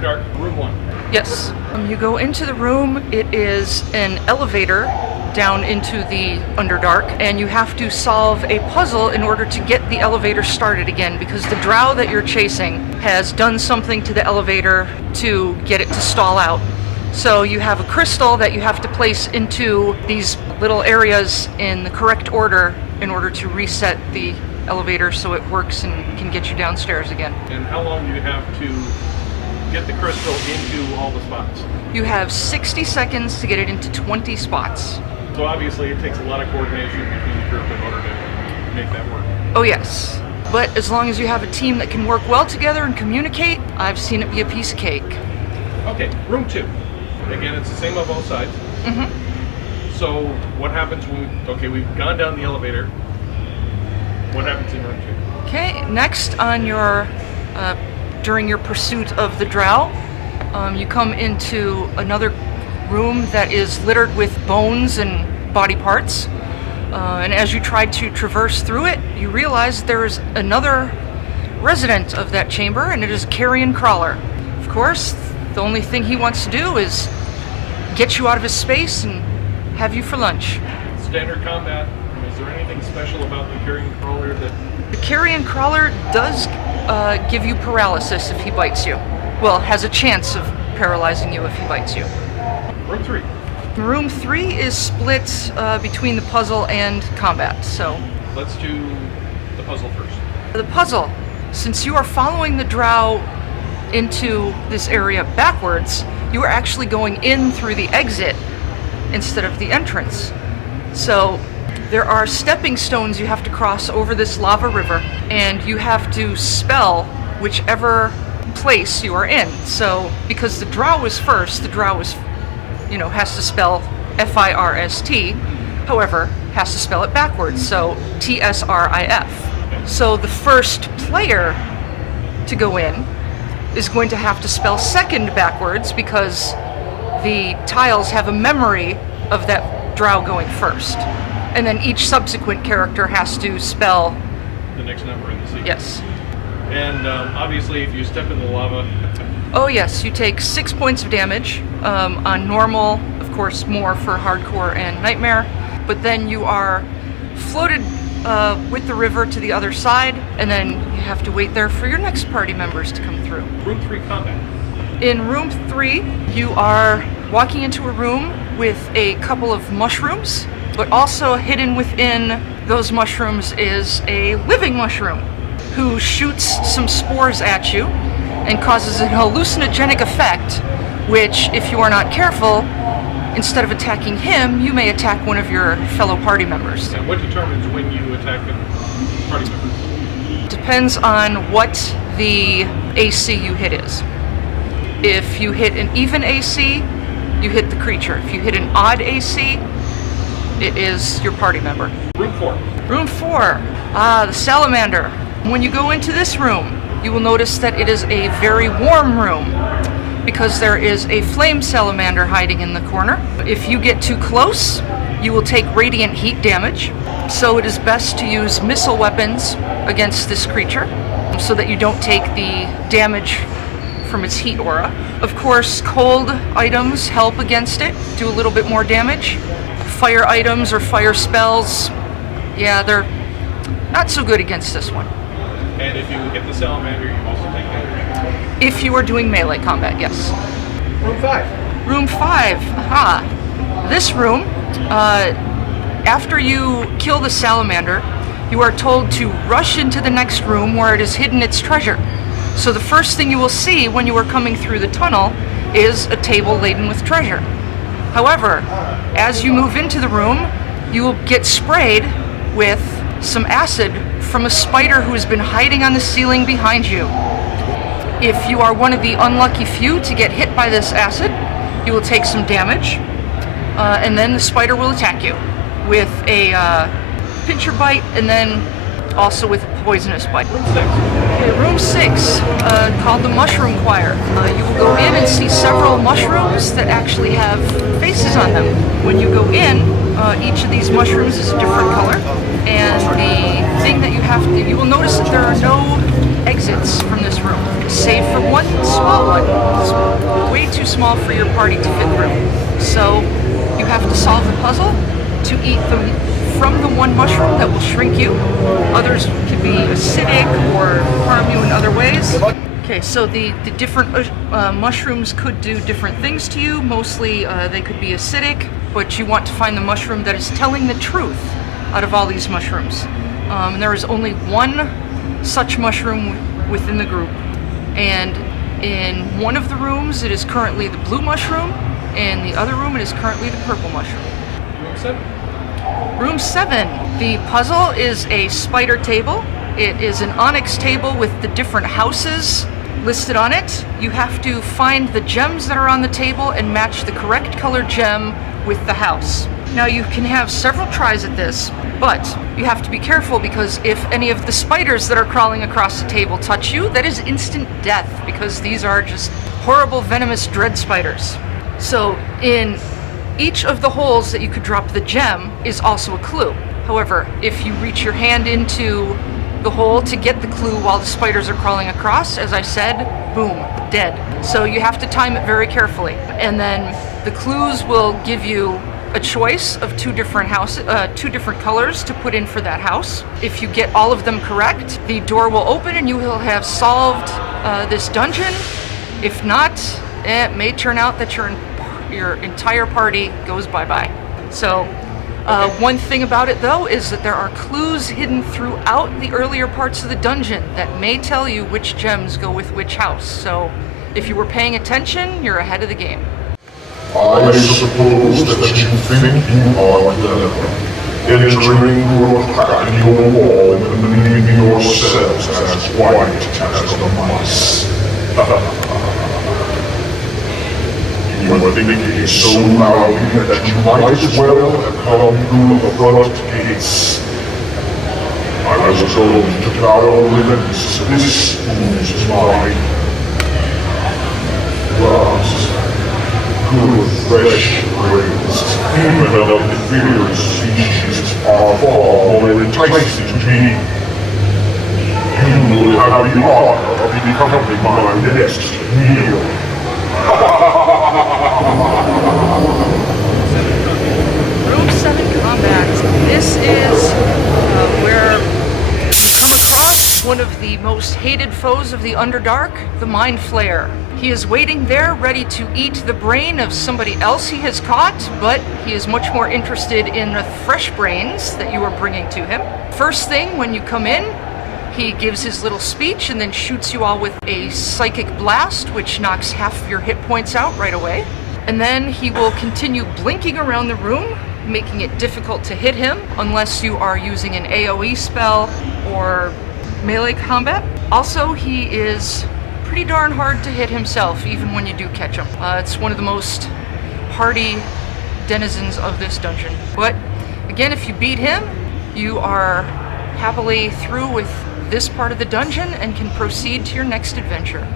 Underdark, room 1. Yes. You go into the room. It is an elevator down into the Underdark, and you have to solve a puzzle in order to get the elevator started again, because the drow that you're chasing has done something to the elevator to get it to stall out. So you have a crystal that you have to place into these little areas in the correct order in order to reset the elevator so it works and can get you downstairs again. And how long do you have to get the crystal into all the spots? You have 60 seconds to get it into 20 spots. So obviously it takes a lot of coordination between the group in order to make that work. Oh yes, but as long as you have a team that can work well together and communicate, I've seen it be a piece of cake. Okay, room 2. Again, it's the same on both sides. Mm-hmm. So what happens when we've gone down the elevator. What happens in room 2? Okay, next on your, during your pursuit of the drow, you come into another room that is littered with bones and body parts. And as you try to traverse through it, you realize there is another resident of that chamber, and it is Carrion Crawler. Of course, the only thing he wants to do is get you out of his space and have you for lunch. Standard combat. Is there anything special about the Carrion Crawler that... The Carrion Crawler does give you paralysis if he bites you. Well, has a chance of paralyzing you if he bites you. Room 3. Room 3 is split between the puzzle and combat, so... Let's do the puzzle first. The puzzle. Since you are following the drow into this area backwards, you are actually going in through the exit instead of the entrance. So there are stepping stones you have to cross over this lava river, and you have to spell whichever place you are in. So because the drow was first, the drow was, has to spell F-I-R-S-T, however, has to spell it backwards, so T-S-R-I-F. So the first player to go in is going to have to spell second backwards because the tiles have a memory of that drow going first. And then each subsequent character has to spell the next number in the sequence. Yes. And obviously if you step in the lava... Oh yes, you take 6 points of damage. On normal, of course, more for hardcore and nightmare. But then you are floated with the river to the other side, and then you have to wait there for your next party members to come through. Room 3 combat. In room 3, you are walking into a room with a couple of mushrooms, but also hidden within those mushrooms is a living mushroom who shoots some spores at you and causes an hallucinogenic effect, which, if you are not careful, instead of attacking him, you may attack one of your fellow party members. And what determines when you attack a party member? Depends on what the AC you hit is. If you hit an even AC, you hit the creature. If you hit an odd AC, it is your party member. Room 4. Room 4. The Salamander. When you go into this room, you will notice that it is a very warm room because there is a flame salamander hiding in the corner. If you get too close, you will take radiant heat damage. So it is best to use missile weapons against this creature so that you don't take the damage from its heat aura. Of course, cold items help against it, do a little bit more damage. Fire items or fire spells, yeah, they're not so good against this one. And if you hit the salamander, you also take damage. If you are doing melee combat, yes. Room 5. Room 5. Aha. This room, after you kill the salamander, you are told to rush into the next room where it has hidden its treasure. So the first thing you will see when you are coming through the tunnel is a table laden with treasure. However, as you move into the room, you will get sprayed with some acid from a spider who has been hiding on the ceiling behind you. If you are one of the unlucky few to get hit by this acid, you will take some damage, and then the spider will attack you with a pincher bite, and then also with a poisonous bite. Room 6. Okay, room 6, called the Mushroom Choir. You will go in and see several mushrooms that actually have faces on them. When you go in, each of these mushrooms is a different color, and the thing that you will notice that there are no exits from this room, save for one one small one. It's way too small for your party to fit through. So you have to solve the puzzle to eat from the one mushroom that will shrink you. Others can be acidic or harm you in other ways. Okay, so the different mushrooms could do different things to you. Mostly they could be acidic, but you want to find the mushroom that is telling the truth out of all these mushrooms. There is only one such mushroom within the group. And in one of the rooms it is currently the blue mushroom, and the other room it is currently the purple mushroom. Room 7. Room 7. The puzzle is a spider table. It is an onyx table with the different houses listed on it. You have to find the gems that are on the table and match the correct color gem with the house. Now you can have several tries at this, but you have to be careful because if any of the spiders that are crawling across the table touch you, that is instant death because these are just horrible venomous dread spiders. So in each of the holes that you could drop the gem is also a clue. However, if you reach your hand into the hole to get the clue while the spiders are crawling across, as I said, boom, dead. So you have to time it very carefully. And then the clues will give you a choice of two different colors to put in for that house. If you get all of them correct, the door will open and you will have solved this dungeon. If not, it may turn out that your entire party goes bye-bye. So one thing about it though is that there are clues hidden throughout the earlier parts of the dungeon that may tell you which gems go with which house. So if you were paying attention, you're ahead of the game. I suppose that you think you are clever, entering through a crack in your wall and believing yourselves as white as the mice. You are thinking so loudly that you might as well have come through the front gates. I was told to follow the limits of this fool's mind. But good fresh brains, even of the inferior species, are far more enticing to me. You will have the honor of becoming my next meal. Room 7 combat. This is where you come across one of the most hated foes of the Underdark, the Mind Flayer. He is waiting there, ready to eat the brain of somebody else he has caught, but he is much more interested in the fresh brains that you are bringing to him. First thing, when you come in, he gives his little speech and then shoots you all with a psychic blast, which knocks half of your hit points out right away. And then he will continue blinking around the room, making it difficult to hit him unless you are using an AoE spell or melee combat. Also, he is pretty darn hard to hit himself, even when you do catch him. It's one of the most hardy denizens of this dungeon. But again, if you beat him, you are happily through with this part of the dungeon and can proceed to your next adventure.